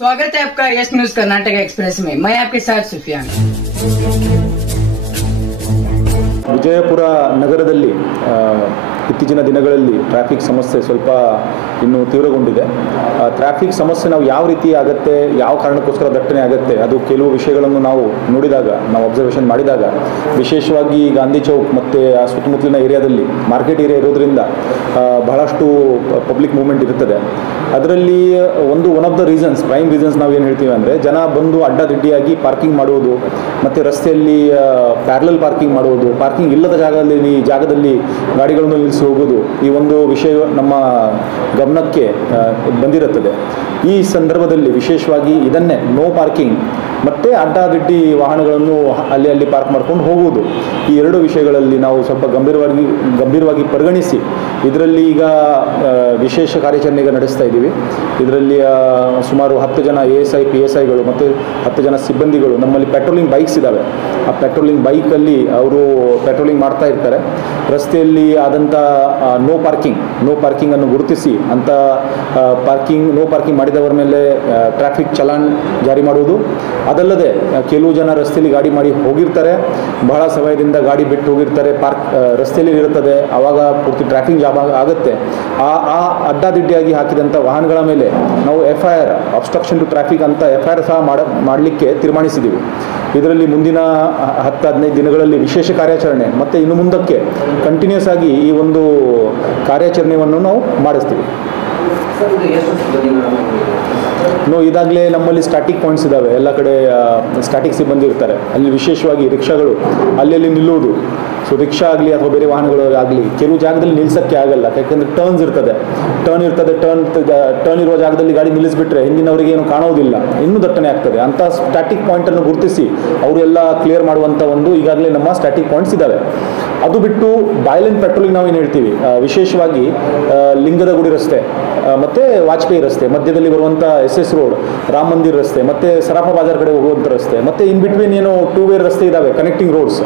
स्वागत है आपका यस न्यूज कर्नाटक एक्सप्रेस में। मैं आपके साथ सुफियान। ವಿಜಯಪುರ ನಗರದಲ್ಲಿ ಇತ್ತೀಚಿನ ದಿನಗಳಲ್ಲಿ ಟ್ರಾಫಿಕ್ ಸಮಸ್ಯೆ ಸ್ವಲ್ಪ ಇನ್ನೂ ತೀವ್ರಗೊಂಡಿದೆ. ಟ್ರಾಫಿಕ್ ಸಮಸ್ಯೆ ನಾವು ಯಾವ ರೀತಿ ಆಗುತ್ತೆ, ಯಾವ ಕಾರಣಕ್ಕೋಸ್ಕರ ದಟ್ಟಣೆ ಆಗುತ್ತೆ, ಅದು ಕೆಲವು ವಿಷಯಗಳನ್ನು ನಾವು ನೋಡಿದಾಗ, ನಾವು ಅಬ್ಸರ್ವೇಷನ್ ಮಾಡಿದಾಗ, ವಿಶೇಷವಾಗಿ ಗಾಂಧಿ ಚೌಕ್ ಮತ್ತು ಆ ಸುತ್ತಮುತ್ತಲಿನ ಏರಿಯಾದಲ್ಲಿ ಮಾರ್ಕೆಟ್ ಏರಿಯಾ ಇರೋದ್ರಿಂದ ಬಹಳಷ್ಟು ಪಬ್ಲಿಕ್ ಮೂವ್ಮೆಂಟ್ ಇರುತ್ತದೆ. ಅದರಲ್ಲಿ one of the reasons, prime reasons ನಾವು ಏನು ಹೇಳ್ತೀವಿ ಅಂದರೆ, ಜನ ಬಂದು ಅಡ್ಡದಿಡ್ಡಿಯಾಗಿ ಪಾರ್ಕಿಂಗ್ ಮಾಡುವುದು ಮತ್ತು ರಸ್ತೆಯಲ್ಲಿ ಪ್ಯಾರಲಲ್ ಪಾರ್ಕಿಂಗ್ ಮಾಡುವುದು, ಪಾರ್ಕಿಂಗ್ ಇಲ್ಲದ ಜಾಗದಲ್ಲಿ ಗಾಡಿಗಳನ್ನು ನಿಲ್ಲಿಸಿ ಹೋಗೋದು, ಈ ಒಂದು ವಿಷಯ ನಮ್ಮ ಗಮನಕ್ಕೆ ಬಂದಿರುತ್ತದೆ. ಈ ಸಂದರ್ಭದಲ್ಲಿ ವಿಶೇಷವಾಗಿ ಇದನ್ನೇ ನೋ ಪಾರ್ಕಿಂಗ್ ಮತ್ತು ಅಡ್ಡಾದಿಡ್ಡಿ ವಾಹನಗಳನ್ನು ಅಲ್ಲಿ ಪಾರ್ಕ್ ಮಾಡ್ಕೊಂಡು ಹೋಗುವುದು, ಈ ಎರಡು ವಿಷಯಗಳಲ್ಲಿ ನಾವು ಸ್ವಲ್ಪ ಗಂಭೀರವಾಗಿ ಪರಿಗಣಿಸಿ ಇದರಲ್ಲಿ ಈಗ ವಿಶೇಷ ಕಾರ್ಯಾಚರಣೆ ನಡೆಸ್ತಾ ಇದ್ದೀವಿ. ಇದರಲ್ಲಿ ಸುಮಾರು 10 ಜನ ASI PSIಗಳು ಮತ್ತು 10 ಜನ ಸಿಬ್ಬಂದಿಗಳು ನಮ್ಮಲ್ಲಿ ಪೆಟ್ರೋಲಿಂಗ್ ಬೈಕ್ಸ್ ಇದ್ದಾವೆ. ಆ ಪೆಟ್ರೋಲಿಂಗ್ ಬೈಕಲ್ಲಿ ಅವರು ಪೆಟ್ರೋಲಿಂಗ್ ಮಾಡ್ತಾ ಇರ್ತಾರೆ. ರಸ್ತೆಯಲ್ಲಿ ಆದಂಥ ನೋ ಪಾರ್ಕಿಂಗನ್ನು ಗುರುತಿಸಿ ಅಂಥ ನೋ ಪಾರ್ಕಿಂಗ್ ಮಾಡಿದವರ ಮೇಲೆ ಟ್ರಾಫಿಕ್ ಚಲಾನ್ ಜಾರಿ ಮಾಡುವುದು. ಅದಲ್ಲದೆ ಕೆಲವು ಜನ ರಸ್ತೆಯಲ್ಲಿ ಗಾಡಿ ಮಾಡಿ ಹೋಗಿರ್ತಾರೆ, ಬಹಳ ಸಮಯದಿಂದ ಗಾಡಿ ಬಿಟ್ಟು ಹೋಗಿರ್ತಾರೆ, ರಸ್ತೆಯಲ್ಲಿ ಇರುತ್ತದೆ, ಆವಾಗ ಪೂರ್ತಿ ಟ್ರಾಫಿಕ್ ಜಾಮ್ ಆಗುತ್ತೆ. ಆ ಅಡ್ಡಾದಿಡ್ಡಿಯಾಗಿ ಹಾಕಿದಂಥ ವಾಹನಗಳ ಮೇಲೆ ನಾವು FIR, ಅಬ್ಸ್ಟ್ರಕ್ಷನ್ ಟು ಟ್ರಾಫಿಕ್ ಅಂತ FIR ಸಹ ಮಾಡಲಿಕ್ಕೆ ತೀರ್ಮಾನಿಸಿದ್ದೀವಿ. ಇದರಲ್ಲಿ ಮುಂದಿನ 10-15 ದಿನಗಳಲ್ಲಿ ವಿಶೇಷ ಕಾರ್ಯಾಚರಣೆ ಮತ್ತು ಇನ್ನು ಮುಂದಕ್ಕೆ ಕಂಟಿನ್ಯೂಸ್ ಆಗಿ ಈ ಒಂದು ಕಾರ್ಯಾಚರಣೆಯನ್ನು ನಾವು ಮಾಡಿಸ್ತೀವಿ. ಇದಾಗಲೇ ನಮ್ಮಲ್ಲಿ ಸ್ಟ್ಯಾಟಿಕ್ ಪಾಯಿಂಟ್ಸ್ ಇದ್ದಾವೆ, ಎಲ್ಲ ಕಡೆ ಸ್ಟ್ಯಾಟಿಕ್ ಸಿಬ್ಬಂದಿ ಇರ್ತಾರೆ. ಅಲ್ಲಿ ವಿಶೇಷವಾಗಿ ರಿಕ್ಷಾಗಳು ಅಲ್ಲಿ ನಿಲ್ಲುವುದು. ಸೊ ರಿಕ್ಷಾ ಆಗಲಿ ಅಥವಾ ಬೇರೆ ವಾಹನಗಳು ಆಗಲಿ ಕೆಲವು ಜಾಗದಲ್ಲಿ ನಿಲ್ಲಿಸೋಕ್ಕೆ ಆಗಲ್ಲ, ಯಾಕೆಂದರೆ ಟರ್ನ್ ಇರ್ತದೆ. ಟರ್ನ್ ಇರುವ ಜಾಗದಲ್ಲಿ ಗಾಡಿ ನಿಲ್ಲಿಸಿಬಿಟ್ರೆ ಹಿಂದಿನವರಿಗೆ ಏನು ಕಾಣೋದಿಲ್ಲ, ಇನ್ನೂ ದಟ್ಟಣೆ ಆಗ್ತದೆ. ಅಂಥ ಸ್ಟ್ಯಾಟಿಕ್ ಪಾಯಿಂಟನ್ನು ಗುರುತಿಸಿ ಅವರೆಲ್ಲ ಕ್ಲಿಯರ್ ಮಾಡುವಂಥ ಈಗಾಗಲೇ ನಮ್ಮ ಸ್ಟ್ಯಾಟಿಕ್ ಪಾಯಿಂಟ್ಸ್ ಇದ್ದಾವೆ. ಅದು ಬಿಟ್ಟು ವೈಲೆಂಟ್ ಪೆಟ್ರೋಲಿಂಗ್ ನಾವೇನು ಹೇಳ್ತೀವಿ, ವಿಶೇಷವಾಗಿ ಲಿಂಗದ ಗುಡಿ ರಸ್ತೆ ಮತ್ತು ವಾಜಪೇಯಿ ರಸ್ತೆ ಮಧ್ಯದಲ್ಲಿ ಬರುವಂಥ SS ರೋಡ್, ರಾಮ ಮಂದಿರ್ ರಸ್ತೆ ಮತ್ತು ಸರಾಫಾ ಬಾಜಾರ್ ಕಡೆ ಹೋಗುವಂಥ ರಸ್ತೆ ಮತ್ತು ಇನ್ ಬಿಟ್ವೀನ್ ಏನು 2 ವೇ ರಸ್ತೆ ಇದ್ದಾವೆ, ಕನೆಕ್ಟಿಂಗ್ ರೋಡ್ಸ್,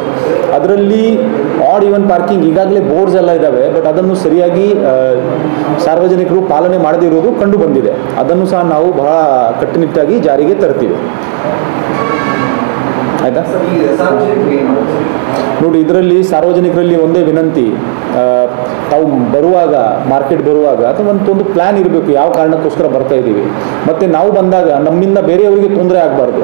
ಅದರಲ್ಲಿ ಆಡ್ ಈವನ್ ಪಾರ್ಕಿಂಗ್ ಈಗಾಗಲೇ ಬೋರ್ಡ್ಸ್ ಎಲ್ಲ ಇದ್ದಾವೆ. ಬಟ್ ಅದನ್ನು ಸರಿಯಾಗಿ ಸಾರ್ವಜನಿಕರು ಪಾಲನೆ ಮಾಡದೇ ಇರುವುದು ಕಂಡು ಬಂದಿದೆ. ಅದನ್ನು ಸಹ ನಾವು ಬಹಳ ಕಟ್ಟುನಿಟ್ಟಾಗಿ ಜಾರಿಗೆ ತರ್ತೀವಿ. ಆಯಿತಾ ನೋಡಿ, ಇದರಲ್ಲಿ ಸಾರ್ವಜನಿಕರಲ್ಲಿ ಒಂದೇ ವಿನಂತಿ, ತಾವು ಮಾರ್ಕೆಟ್ ಬರುವಾಗ ಅಥವಾ ಒಂದು ಪ್ಲ್ಯಾನ್ ಇರಬೇಕು, ಯಾವ ಕಾರಣಕ್ಕೋಸ್ಕರ ಬರ್ತಾ ಇದ್ದೀವಿ, ಮತ್ತು ನಾವು ಬಂದಾಗ ನಮ್ಮಿಂದ ಬೇರೆಯವರಿಗೆ ತೊಂದರೆ ಆಗಬಾರ್ದು.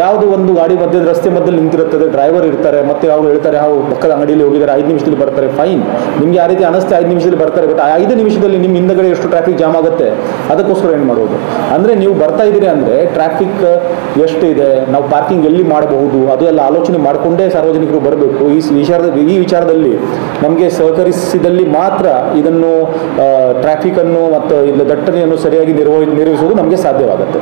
ಯಾವುದೋ ಒಂದು ಗಾಡಿ ರಸ್ತೆ ಮಧ್ಯದಲ್ಲಿ ನಿಂತಿರುತ್ತದೆ, ಡ್ರೈವರ್ ಇರ್ತಾರೆ, ಮತ್ತು ಅವರು ಹೇಳ್ತಾರೆ ಪಕ್ಕದ ಅಂಗಡಿಯಲ್ಲಿ ಹೋಗಿದ್ದಾರೆ, 5 ನಿಮಿಷದಲ್ಲಿ ಬರ್ತಾರೆ, ಫೈನ್. ನಿಮಗೆ ಆ ರೀತಿ ಅನಿಸ್ತೆ 5 ನಿಮಿಷದಲ್ಲಿ ಬರ್ತಾರೆ, ಬಟ್ 5 ನಿಮಿಷದಲ್ಲಿ ನಿಮ್ಮ ಹಿಂದಗಡೆ ಎಷ್ಟು ಟ್ರಾಫಿಕ್ ಜಾಮ್ ಆಗುತ್ತೆ, ಅದಕ್ಕೋಸ್ಕರ ಏನು ಮಾಡೋದು ಅಂದರೆ, ನೀವು ಬರ್ತಾ ಇದ್ದೀರಿ ಅಂದರೆ ಟ್ರಾಫಿಕ್ ಎಷ್ಟು ಇದೆ, ನಾವು ಪಾರ್ಕಿಂಗ್ ಎಲ್ಲಿ ಮಾಡಬಹುದು, ಅದು ಎಲ್ಲ ಆಲೋಚನೆ ಮಾಡಿಕೊಂಡೇ ಸಾರ್ವಜನಿಕರು ಬರಬೇಕು. ಈ ವಿಚಾರದಲ್ಲಿ ನಮಗೆ ಸಹಕರಿಸಿದಲ್ಲಿ ಮಾತ್ರ ಇದನ್ನು ಟ್ರಾಫಿಕನ್ನು ಮತ್ತು ಇಲ್ಲ ದಟ್ಟಣೆಯನ್ನು ಸರಿಯಾಗಿ ನಿರ್ವಹಿಸುವುದು ನಮಗೆ ಸಾಧ್ಯವಾಗುತ್ತೆ.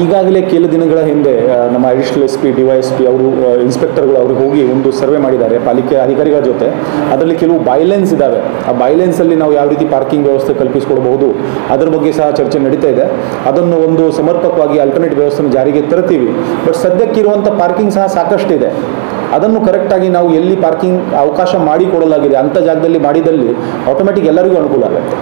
ಈಗಾಗಲೇ ಕೆಲವು ದಿನಗಳ ಹಿಂದೆ ನಮ್ಮ ಅಡಿಷನಲ್ SP DYSP ಅವರು ಇನ್ಸ್ಪೆಕ್ಟರ್ಗಳು ಅವರು ಹೋಗಿ ಒಂದು ಸರ್ವೆ ಮಾಡಿದ್ದಾರೆ ಪಾಲಿಕೆ ಅಧಿಕಾರಿಗಳ ಜೊತೆ. ಅದರಲ್ಲಿ ಕೆಲವು ಬೈಲೈನ್ಸ್ ಇದ್ದಾವೆ. ಆ ಬೈಲೈನ್ಸಲ್ಲಿ ನಾವು ಯಾವ ರೀತಿ ಪಾರ್ಕಿಂಗ್ ವ್ಯವಸ್ಥೆ ಕಲ್ಪಿಸಿಕೊಡಬಹುದು ಅದರ ಬಗ್ಗೆ ಸಹ ಚರ್ಚೆ ನಡೀತಾ ಇದೆ. ಅದನ್ನು ಒಂದು ಸಮರ್ಪಕವಾಗಿ ಆಲ್ಟರ್ನೇಟ್ ವ್ಯವಸ್ಥೆಯನ್ನು ಜಾರಿಗೆ ತರ್ತೀವಿ. ಬಟ್ ಸದ್ಯಕ್ಕಿರುವಂಥ ಪಾರ್ಕಿಂಗ್ ಸಹ ಸಾಕಷ್ಟಿದೆ. ಅದನ್ನು ಕರೆಕ್ಟಾಗಿ ನಾವು ಎಲ್ಲಿ ಪಾರ್ಕಿಂಗ್ ಅವಕಾಶ ಮಾಡಿಕೊಡಲಾಗಿದೆ ಅಂಥ ಜಾಗದಲ್ಲಿ ಮಾಡಿದಲ್ಲಿ ಆಟೋಮೆಟಿಕ್ ಎಲ್ಲರಿಗೂ ಅನುಕೂಲ ಆಗುತ್ತೆ.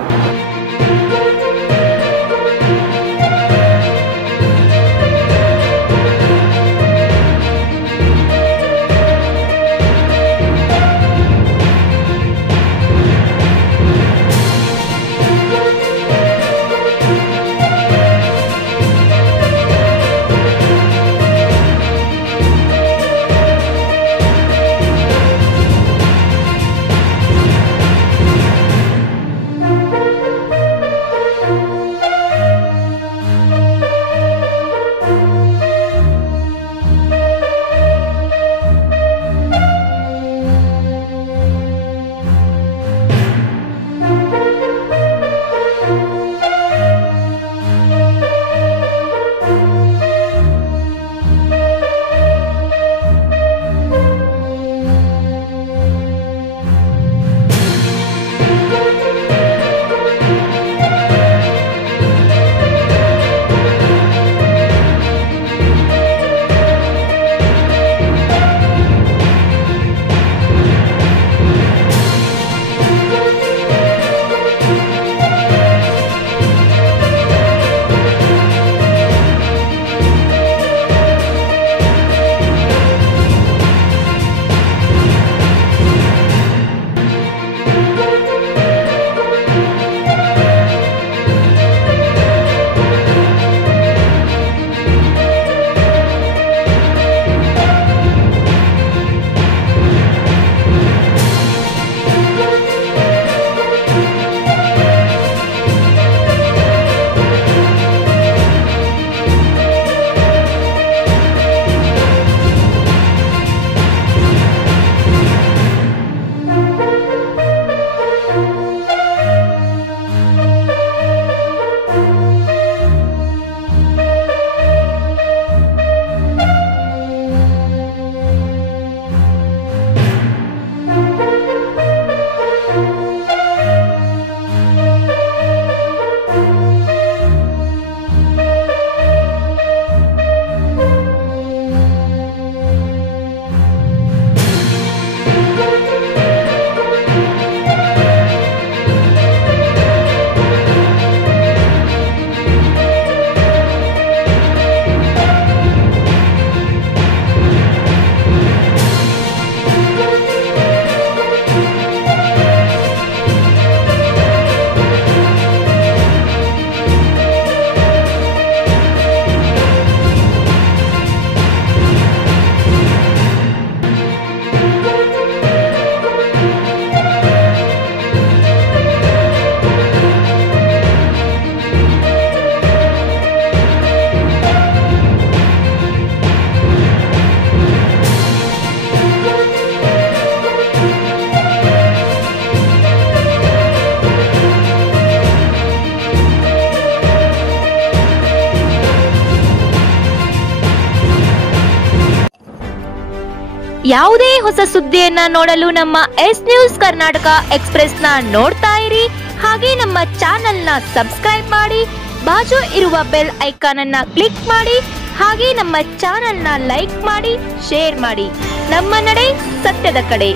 ಯಾವುದೇ ಹೊಸ ಸುದ್ದಿಯನ್ನ ನೋಡಲು ನಮ್ಮ ಎಸ್ ನ್ಯೂಸ್ ಕರ್ನಾಟಕ ಎಕ್ಸ್‌ಪ್ರೆಸ್ ನ ನೋಡ್ತಾ ಇರಿ. ಹಾಗೆ ನಮ್ಮ ಚಾನೆಲ್ ನ ಸಬ್ಸ್ಕ್ರೈಬ್ ಮಾಡಿ, ಬಾಜು ಇರುವ ಬೆಲ್ ಐಕಾನ್ ಅನ್ನ ಕ್ಲಿಕ್ ಮಾಡಿ. ಹಾಗೆ ನಮ್ಮ ಚಾನೆಲ್ ನ ಲೈಕ್ ಮಾಡಿ, ಶೇರ್ ಮಾಡಿ. ನಮ್ಮ ನಡೆ ಸತ್ಯದ ಕಡೆ.